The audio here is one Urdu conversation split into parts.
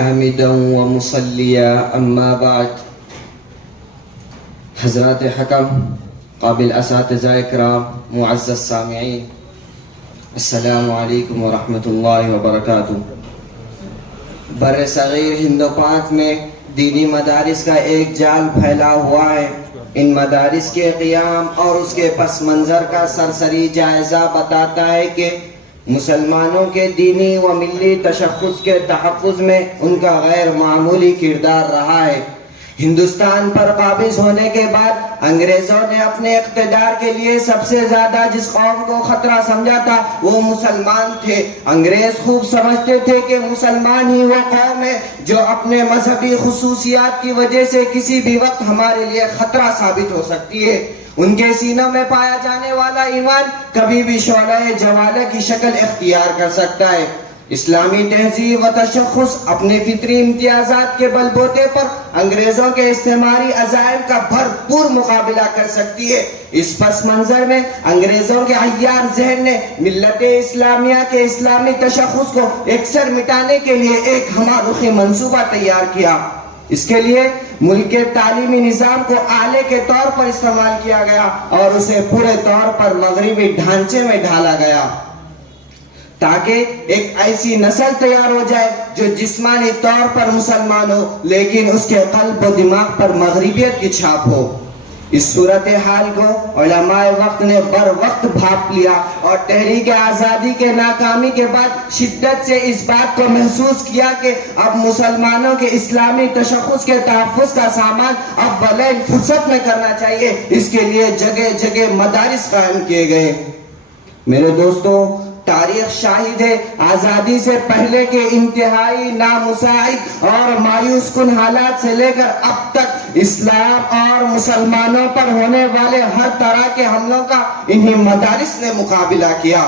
حامدا ومصليا اما بعد. حضرات حکم، قابل اساتذہ اکرام، معزز سامعین، السلام علیکم ورحمۃ اللہ وبرکاتہ. بر صغیر ہند و پاک میں دینی مدارس کا ایک جال پھیلا ہوا ہے. ان مدارس کے قیام اور اس کے پس منظر کا سرسری جائزہ بتاتا ہے کہ مسلمانوں کے دینی و ملی تشخص کے تحفظ میں ان کا غیر معمولی کردار رہا ہے. ہندوستان پر قابض ہونے کے بعد انگریزوں نے اپنے اقتدار کے لیے سب سے زیادہ جس قوم کو خطرہ سمجھا تھا وہ مسلمان تھے. انگریز خوب سمجھتے تھے کہ مسلمان ہی وہ قوم ہے جو اپنے مذہبی خصوصیات کی وجہ سے کسی بھی وقت ہمارے لیے خطرہ ثابت ہو سکتی ہے. ان کے سینوں میں پایا جانے والا ایمان کبھی بھی شعلہ جوالہ کی شکل اختیار کر سکتا ہے. اسلامی تہذیب و تشخص اپنے فطری امتیازات کے بل بوتے پر انگریزوں کے استعماری عزائم کا بھرپور مقابلہ کر سکتی ہے. اس پس منظر میں انگریزوں کے عیار ذہن نے ملت اسلامیہ کے اسلامی تشخص کو یکسر مٹانے کے لیے ایک ہمارخی منصوبہ تیار کیا. اس کے لیے ملک کے تعلیمی نظام کو آلے کے طور پر استعمال کیا گیا اور اسے پورے طور پر مغربی ڈھانچے میں ڈھالا گیا تاکہ ایک ایسی نسل تیار ہو جائے جو جسمانی طور پر مسلمان ہو لیکن اس کے قلب و دماغ پر مغربیت کی چھاپ ہو. اس صورتحال کو علماء وقت نے بر وقت بھاپ لیا اور تحریک آزادی کے ناکامی کے بعد شدت سے اس بات کو محسوس کیا کہ اب مسلمانوں کے اسلامی تشخص کے تحفظ کا سامان اب بلند فرصت میں کرنا چاہیے. اس کے لیے جگہ جگہ مدارس قائم کیے گئے. میرے دوستو، تاریخ شاہد ہے آزادی سے پہلے کے انتہائی نامساعد اور مایوس کن حالات سے لے کر اب تک اسلام اور مسلمانوں پر ہونے والے ہر طرح کے حملوں کا انہی مدارس نے مقابلہ کیا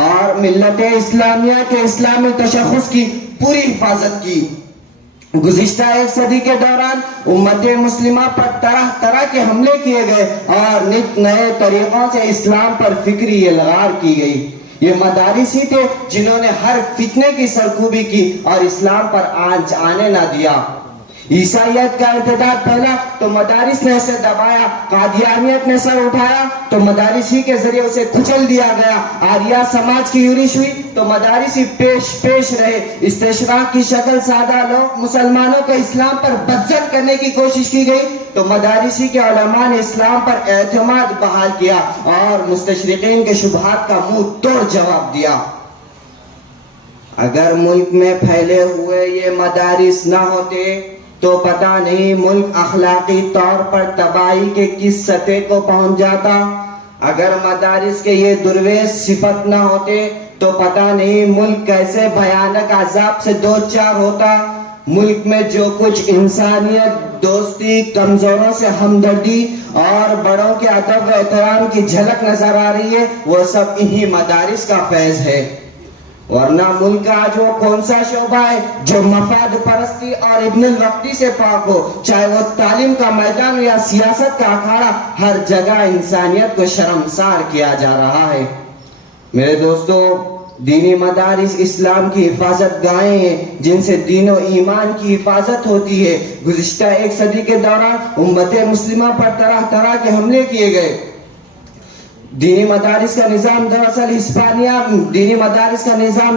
اور ملت اسلامیہ کے اسلامی تشخص کی پوری حفاظت کی. گزشتہ ایک صدی کے دوران امت مسلمہ پر طرح طرح کے حملے کیے گئے اور نت نئے طریقوں سے اسلام پر فکری الغار کی گئی. یہ مدارس ہی تھے جنہوں نے ہر فتنے کی سرکوبی کی اور اسلام پر آنچ آنے نہ دیا. عیسائیت کا ارتداد پھیلا تو مدارس نے اسے دبایا. قادیانیت نے سر اٹھایا تو مدارس ہی کے ذریعے اسے کچل دیا گیا. آریہ سماج کی یورش ہوئی تو مدارس ہی پیش رہے. استشراق کی شکل سادہ لوگ مسلمانوں کو اسلام پر بدزن کرنے کی کوشش کی گئی تو مدارس ہی کے علماء نے اسلام پر اعتماد بحال کیا اور مستشرقین کے شبہات کا منہ توڑ جواب دیا. اگر ملک میں پھیلے ہوئے یہ مدارس نہ ہوتے تو پتہ نہیں ملک اخلاقی طور پر تباہی کے کس سطح کو پہنچ جاتا. اگر مدارس کے یہ درویش صفت نہ ہوتے تو پتہ نہیں ملک کیسے بھیانک عذاب سے دوچار ہوتا. ملک میں جو کچھ انسانیت، دوستی، کمزوروں سے ہمدردی اور بڑوں کے ادب و احترام کی جھلک نظر آ رہی ہے وہ سب انہی مدارس کا فیض ہے. ورنہ ملک کا آج وہ کون سا شعبہ ہے جو مفاد پرستی اور ابن الوقتی سے پاک ہو؟ چاہے وہ تعلیم کا میدان یا سیاست کا اکھاڑا، ہر جگہ انسانیت کو شرمسار کیا جا رہا ہے. میرے دوستو، دینی مدارس اسلام کی حفاظت گاہیں ہیں جن سے دین و ایمان کی حفاظت ہوتی ہے. گزشتہ ایک صدی کے دوران امت مسلمہ پر طرح طرح کے حملے کیے گئے. دینی مدارس کا نظام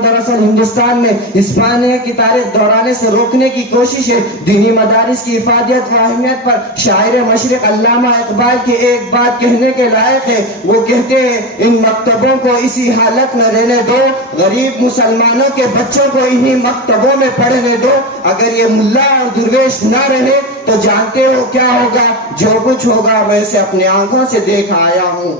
دراصل ہندوستان میں ہسپانیہ کی تاریخ دہرانے سے روکنے کی کوشش ہے. دینی مدارس کی افادیت و اہمیت پر شاعر مشرق علامہ اقبال کی ایک بات کہنے کے لائق ہے. وہ کہتے ہیں ان مکتبوں کو اسی حالت میں رہنے دو، غریب مسلمانوں کے بچوں کو انہی مکتبوں میں پڑھنے دو. اگر یہ ملا اور درویش نہ رہے تو جانتے ہو کیا ہوگا؟ جو کچھ ہوگا میں اسے اپنے آنکھوں سے دیکھ آیا ہوں.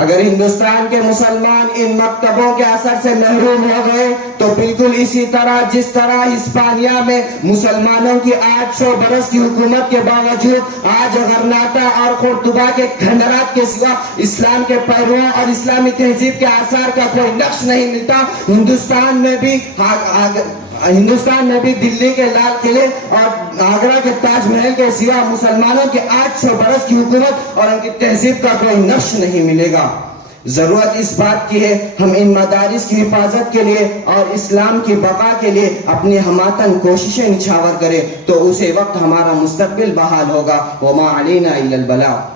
اگر ہندوستان کے مسلمان ان مکتبوں کے اثر سے محروم ہو گئے تو بالکل اسی طرح جس طرح ہسپانیہ میں مسلمانوں کی 800 برس کی حکومت کے باوجود آج غرناطہ اور قرطبہ کے کھنڈرات کے سوا اسلام کے پیرووں اور اسلامی تہذیب کے آثار کا کوئی نقش نہیں ملتا. ہندوستان میں بھی دلی کے لال قلعے اور آگرہ کے تاج محل کے سوا مسلمانوں کی 800 برس کی حکومت اور ان کی تہذیب کا کوئی نقش نہیں ملے گا. ضرورت اس بات کی ہے ہم ان مدارس کی حفاظت کے لیے اور اسلام کی بقا کے لیے اپنی ہماتن کوششیں نچھاور کریں، تو اسی وقت ہمارا مستقبل بحال ہوگا۔ وما علینا الا البلاغ۔